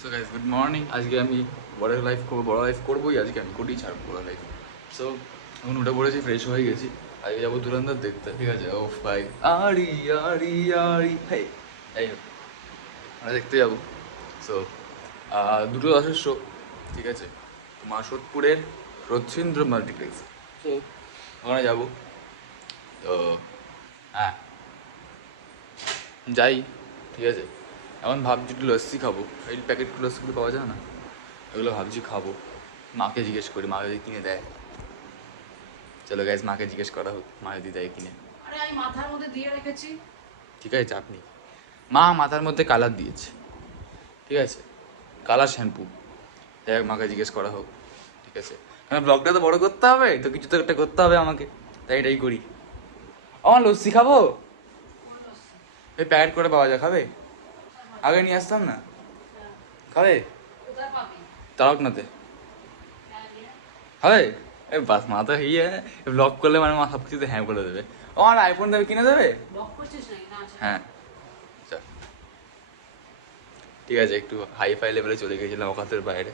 So guys good morning. আজকে আমি বড় লাইফ করবোই, আজকে আমি কোটি ছাড়বো বড় লাইফ। সো এখন উঠে পড়েছি, ফ্রেশ হয়ে গেছি, আজকে যাবো ধুরন্ধর দেখতে, ঠিক আছে? ও ভাই আরি আরি আরি হেই, এই আমরা দেখতে যাবো। সো 2:10 শো, ঠিক আছে? মাসুদপুরের রথীন্দ্র মাল্টিপ্লেক্স। সো ওখানে যাবো। তো হ্যাঁ যাই, ঠিক আছে? এখন ভাবছি একটু লস্যি খাবো, এই প্যাকেট লস্যিগুলো পাওয়া যায় না, এগুলো ভাবছি খাবো। মাকে জিজ্ঞেস করি, মা যদি কিনে দেয়। চলো গাইজ, মাকে জিজ্ঞেস করা হোক, মা যদি দেয় কিনে। আরে আমি মাথার মধ্যে দিয়ে রেখেছি। ঠিক আছে, চাপ নেই। মা মাথার মধ্যে কালার দিয়েছে, ঠিক আছে? Colour shampoo. যাই হোক, মাকে জিজ্ঞেস করা হোক, ঠিক আছে? কারণ ব্লগটা তো বড় করতে হবে, তো কিছু তো একটা করতে হবে আমাকে, তাই এটাই করি। আমার লস্যি খাবো, এই প্যাকেট করে পাওয়া যায়, খাবে? আগে নিয়ে আসতাম না, খাবে? কোথায় পাবি? তারকনাথে খাবে? এই বাস, মা তো ইয়ে ব্লগ করলে মানে মা সব কিছুতে হ্যাঁ বলে দেবে। ও আমার আইফোন দেবে, কিনে দেবে। ব্লক করছিস নাকি? না আচ্ছা। হ্যাঁ চল, ঠিক আছে। একটু হাই ফাই লেভেলে চলে গেছিলাম, অকাতের বাইরে।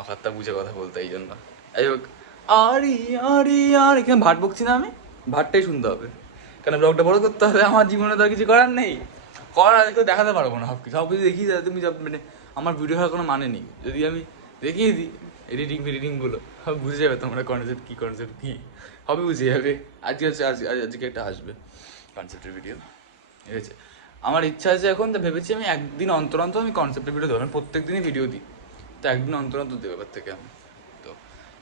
অকাতটা বুঝে কথা বলতে, এই জন্য। যাই হোক, আরি আরি আর এখানে ভাট বকছি না আমি, ভাটটাই শুনতে হবে, কেন ব্লগটা বড় করতে হবে। আমার জীবনে তো আর কিছু করার নেই, করার কেউ দেখাতে পারবো না। সব কিছু দেখিয়ে দেয় তুমি, মানে আমার ভিডিও হওয়ার কোনো মানে নেই যদি আমি দেখিয়ে দিই। এডিটিংগুলো সব বুঝে যাবে তোমরা, কনসেপ্ট কী হবে বুঝে যাবে। আজকে একটা আসবে কনসেপ্টের ভিডিও, ঠিক আছে? আমার ইচ্ছা আছে এখন, তো ভেবেছি আমি একদিন অন্তর অন্তর আমি কনসেপ্টের ভিডিও দেবো। আমি প্রত্যেক দিনই ভিডিও দিই, তো একদিন অন্তর অন্তর দেবো এবার থেকে আমি। তো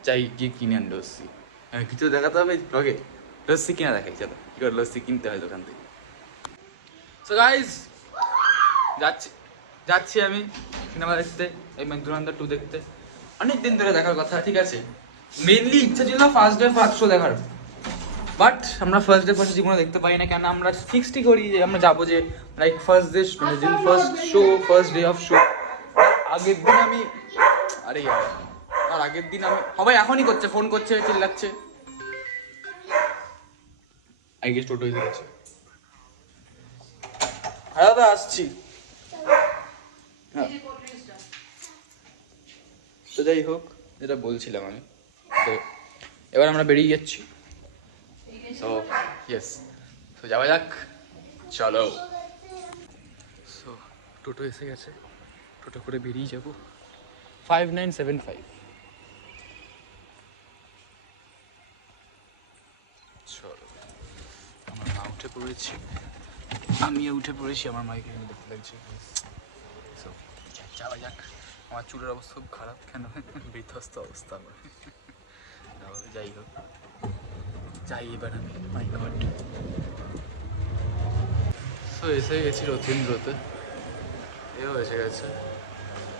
চাই গিয়ে কিনে আনি লস্যি, হ্যাঁ কিছু দেখাতে হবে ব্লগে। লস্যি কিনা দেখাই, চলো কী করে লস্যি কিনতে হয় দোকান থেকে। সো গাইজ, যাচ্ছি আমি সিনেমা দেখতে, এই ধুরন্ধর 2 দেখতে। অনেক দিন ধরে দেখার কথা, ঠিক আছে? মেনলি ইচ্ছা ছিল ফার্স্ট ডে ফার্স্ট শো দেখার, বাট আমরা ফার্স্ট ডে ফার্স্ট জীবনে দেখতে পাই না। কেন আমরা ফিক্সডই করি যে আমরা যাবো, যে লাইক ফার্স্ট ডে, মানে দিন first show, first day of show. আগের দিন আমি, আরে ইয়ার, আর আগের দিন আমি, সবাই এখনই করছে, ফোন করছে, চিল্লাচ্ছে। আই গেস টোটো এসে গেছে। হ্যাঁ দাদা আসছি। হ্যাঁ, তো যাই হোক, যেটা বলছিলাম আমি, তো এবার আমরা বেরিয়ে যাচ্ছি। সো ইয়েস, তো যাওয়া যাক, চলো। সো টোটো এসে গেছে, টোটো করে বেরিয়ে যাব। 5975। চলো, আমার মা উঠে পড়েছি, আমিও উঠে পড়েছি, আমার মাইকে এখানে দেখতে লাগছে। সো যাওয়া যাক। আমার চুলের অবস্থা খুব খারাপ, কেন বিধ্বস্ত অবস্থা আমার। যাই হোক, যাই এবার আমি, মাই গড। সো এসে গেছি রথীন্দ্রতে, এও এসে গেছে,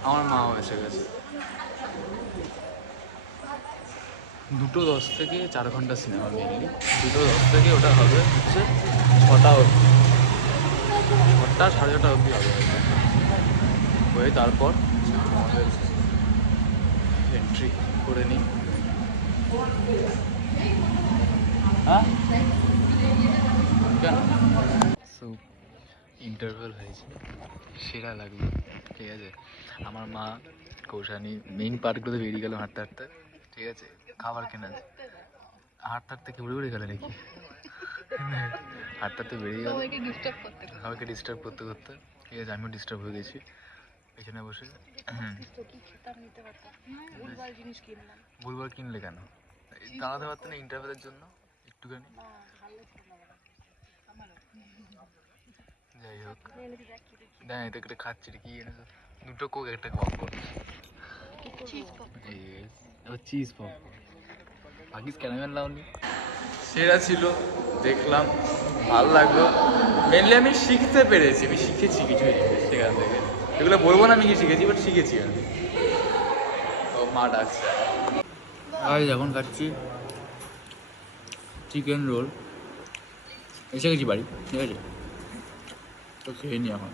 আমার মাও এসে গেছে। 2:10 থেকে 4 ঘন্টা সিনেমা, মেনলি 2:10 থেকে ওটা হবে হচ্ছে 6টা অবধি, 6টা 6:30 অবধি হবে হয়ে, তারপর আমাদের এন্ট্রি করে নিই। হ্যাঁ কেন? সো ইন্টারভেল হয়েছে, সেরা লাগলো, ঠিক আছে? আমার মা কৌশানি মেইন পার্কগুলোতে বেরিয়ে গেল হাঁটতে হাঁটতে, ঠিক আছে? খাবার কেনা, হাঁটতে হাঁটতে কি উড়ে উড়ে গেলে নাকি? হাঁটতে হাঁটতে বেরিয়ে গেল, আমাকে ডিস্টার্ব করতে করতে, ঠিক আছে? আমিও ডিস্টার্ব হয়ে গেছি পেছনে বসে। ভুলবার কিনলে কেন? দাঁড়াতে পারতো না ইন্টারভেলের জন্য একটুখানি? যাই হোক, দেখ এটা একটা খাচ্ছি, কি এনেছো? 2টো কোক, একটা পপকর্ন, চিজ পপকর্ন, বাকি ক্যারামেল লাউনি। সেরা ছিল, দেখলাম, ভালো লাগলো। মেনলি আমি শিখতে পেরেছি, আমি শিখেছি কিছু জিনিস সেখান থেকে। এগুলো বলবো না আমি কি শিখেছি, বাট শিখেছি আমি। তো মা ডাকছে, আর যখন খাচ্ছি চিকেন রোল, এসে গেছি বাড়ি, ঠিক আছে? তো খেয়ে নি এখন,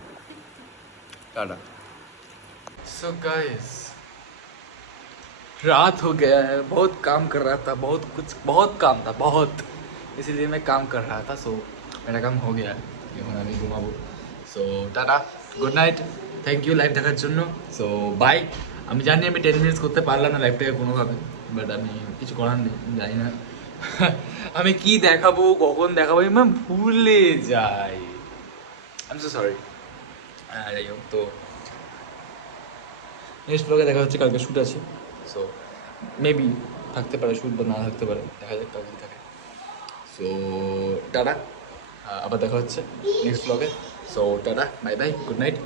टाटा। सो गाइस, रात हो गया है, बहुत काम कर रहा था, बहुत काम था, बहुत, इसीलिए मैं काम कर रहा था। सो मेरा काम हो गया है, अभी घुमाबो। So tata, good night. Thank you live দেখার জন্য। So bye. আমি জানি আমি 10 মিনিটস করতে পারলাম না লাইভটাকে কোনোভাবে, বাট আমি কিছু করার নেই, জানি না আমি কি দেখাবো কখন দেখাবো আমি ভুলে যাই। I am so sorry. যাই হোক, তো নেক্সট ব্লগে দেখা হচ্ছে। কালকে শ্যুট আছে, সো মেবি থাকতে পারে শ্যুট বা না থাকতে পারে, দেখা যাক কালকে যদি থাকে। সো টাটা, আবার দেখা হচ্ছে নেক্সট ব্লগে। So tata, bye bye, good night.